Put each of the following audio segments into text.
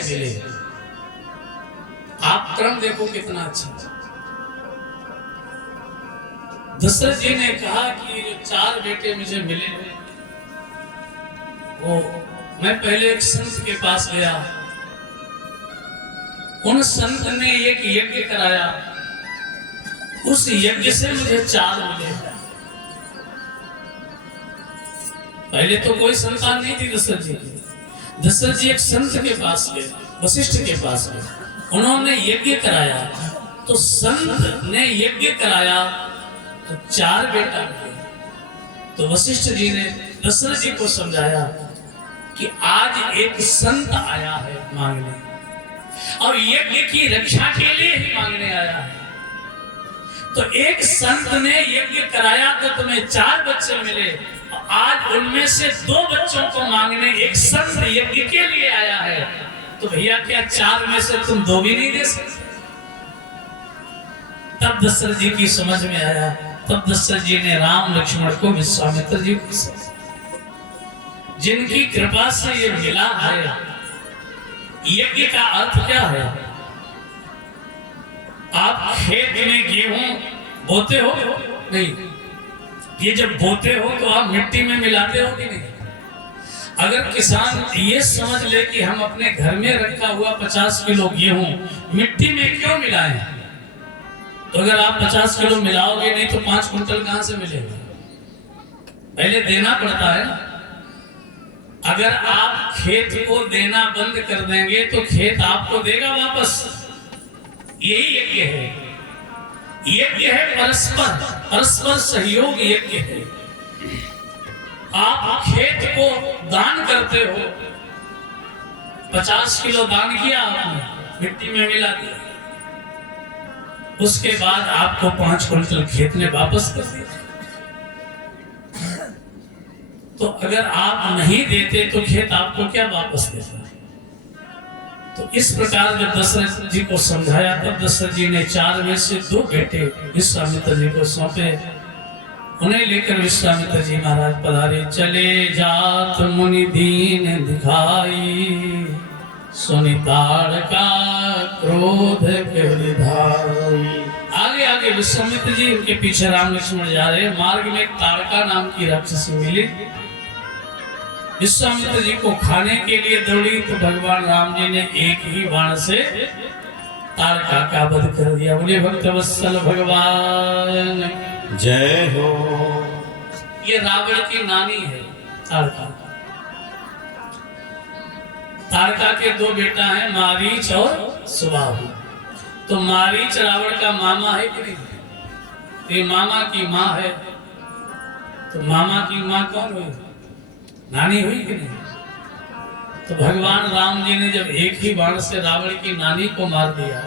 से मिले। आप क्रम देखो कितना अच्छा। दशरथ जी ने कहा कि जो 4 बेटे मुझे मिले वो मैं पहले एक संत के पास गया, उन संत ने एक यज्ञ कराया, उस यज्ञ से मुझे 4 मिले। पहले तो कोई संतान नहीं थी दशरथ जी की। दशरथ जी एक संत के पास गए, वशिष्ठ के पास गए, उन्होंने यज्ञ कराया, तो संत ने यज्ञ कराया तो 4 बेटा मिले। तो वशिष्ठ जी ने दशरथ जी को समझाया कि आज एक संत आया है मांगने, और यज्ञ की रक्षा के लिए ही मांगने आया है। तो एक संत ने यज्ञ कराया तो तुम्हें 4 बच्चे मिले, आज उनमें से 2 बच्चों को मांगने एक संत यज्ञ के लिए आया है, तो भैया क्या 4 में से तुम 2 भी नहीं दे सकते? तब दशरथ जी की समझ में आया। तब दशरथ जी ने राम लक्ष्मण को, विश्वामित्र जी को, जिनकी कृपा से ये मिला है। यज्ञ का अर्थ क्या है? आप खेत में गेहूं बोते हो? नहीं। ये जब बोते हो तो आप मिट्टी में मिलाते हो कि नहीं? अगर किसान ये समझ ले कि हम अपने घर में रखा हुआ 50 किलो गेहूं मिट्टी में क्यों मिलाएं, तो अगर आप 50 किलो मिलाओगे नहीं तो 5 कुंटल कहां से मिलेगा? पहले देना पड़ता है ना। अगर आप खेत को देना बंद कर देंगे तो खेत आपको देगा वापस। यही यज्ञ है। यज्ञ है परस्पर सहयोग यज्ञ है। आप खेत को दान करते हो, 50 किलो दान किया आपने, मिट्टी में मिला दिया, उसके बाद आपको 5 कुंटल खेत में वापस कर दिया। तो अगर आप नहीं देते तो खेत आपको क्या वापस देता? तो इस प्रकार जब दशरथ जी को समझाया तब दशरथ जी ने 4 में से 2 बेटे विश्वामित्र जी को सौंपे। उन्हें लेकर विश्वामित्र जी महाराज पधारे। चले जात मुनि दीन दिखाई, सुनिताड़ का क्रोध धाई। आगे आगे विश्वामित्र जी, उनके पीछे राम लक्ष्मण जा रहे। मार्ग में एक ताड़का नाम की राक्षसी मिली, विश्वामित्र जी को खाने के लिए दौड़ी, तो भगवान राम जी ने एक ही बाण से ताड़का का वध कर दिया। बोले भक्तवत्सल भगवान जय हो। ये रावण की नानी है ताड़का। ताड़का के 2 बेटा हैं, मारीच और सुबाहु। तो मारीच रावण का मामा है कि नहीं? ये मामा की माँ है। तो मामा की माँ कौन हुई? नानी हुई कि नहीं? तो भगवान राम जी ने जब एक ही बाण से रावण की नानी को मार दिया,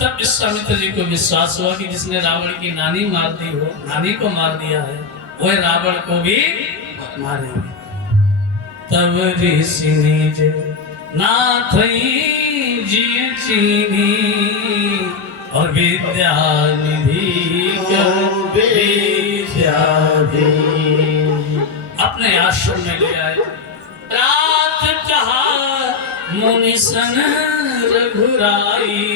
तब विश्वामित्र जी को विश्वास हुआ कि जिसने रावण की नानी मार दी हो, नानी को मार दिया है, वह रावण को भी मारेंगे। तब ऋषि निज नाथ जी चीनी, और विद्या निधि अपने आश्रम में ले आए। रात कहा मुनि सन रघुराई,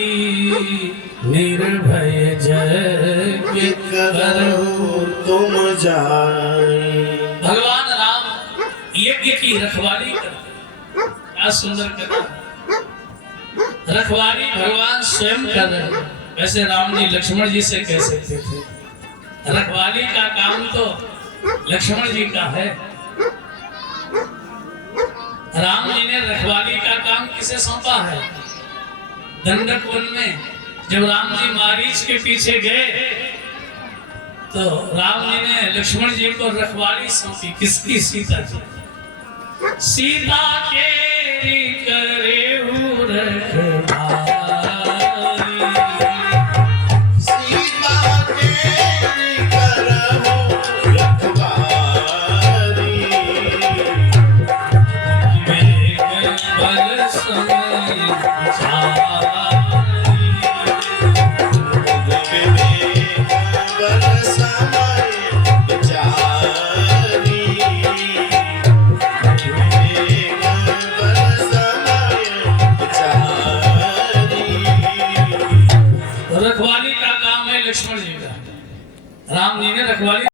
निर्भय जग करो तुम जाए। भगवान राम यज्ञ की रखवाली करते। क्या सुंदर करते। रखवाली भगवान स्वयं कर रहे हैं। वैसे राम जी लक्ष्मण जी से कह सकते थे, रखवाली का काम तो लक्ष्मण जी का है। राम जी ने रखवाली का काम किसे सौंपा है? दंडक वन में जब राम जी मारीच के पीछे गए तो राम जी ने लक्ष्मण जी को रखवाली सौंपी। किसकी? सीता जी। सीता के करे रखवाली, सीता के करहु रखवाली, वेग बल समय रखवाली का काम है लक्ष्मण जी का। राम जी ने रखवाली